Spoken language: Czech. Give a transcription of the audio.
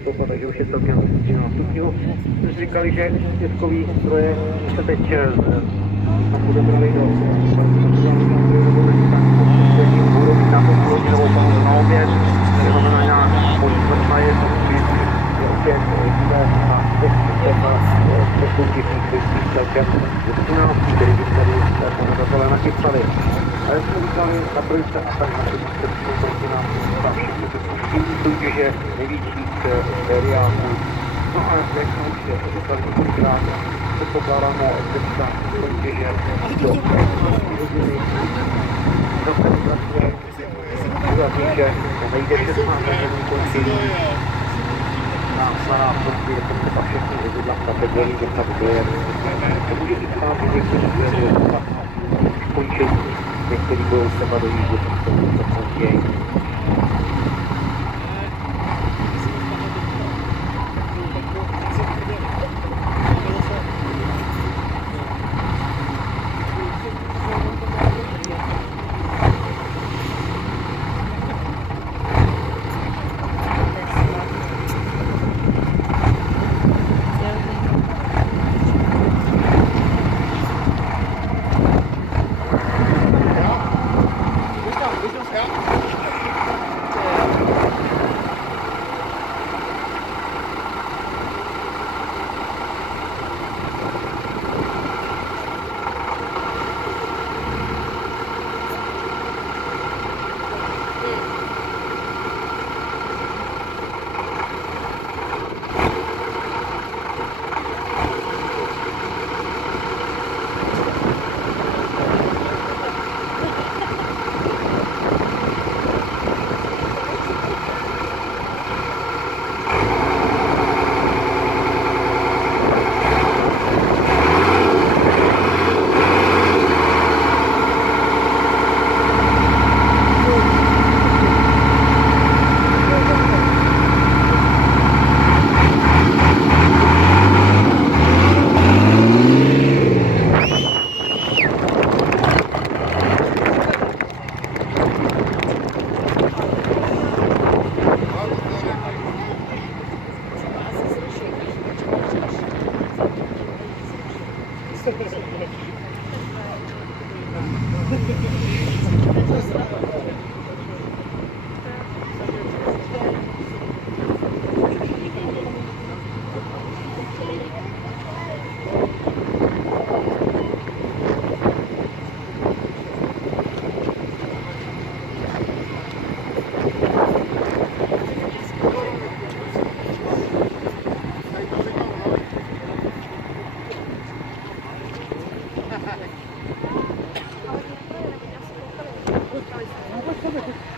stoupat, takže už je celkem 13 stupňů. Jsme si říkali, že dětkový stroje se teď tam bude brali do na hodinovou pauzu na oběd, to znamená půl čtvrtá je opět přesunky svých celkem 18, který by tady pořadatelé nachystali. Ale jsme říkali na trojce a tak na představkou proti nám všechny ty soutěže největších seriálů. No a jak jsme už říkali několikrát, předpokládáme teďka soutěže do hodiny. Zase pracuje, že nejde 16 hodin končí na nástupky, dokonce pak všechny vozidla v kategorii kategorie. To může i stát, že někteří skončení, někteří budou třeba dojíždět to později. No,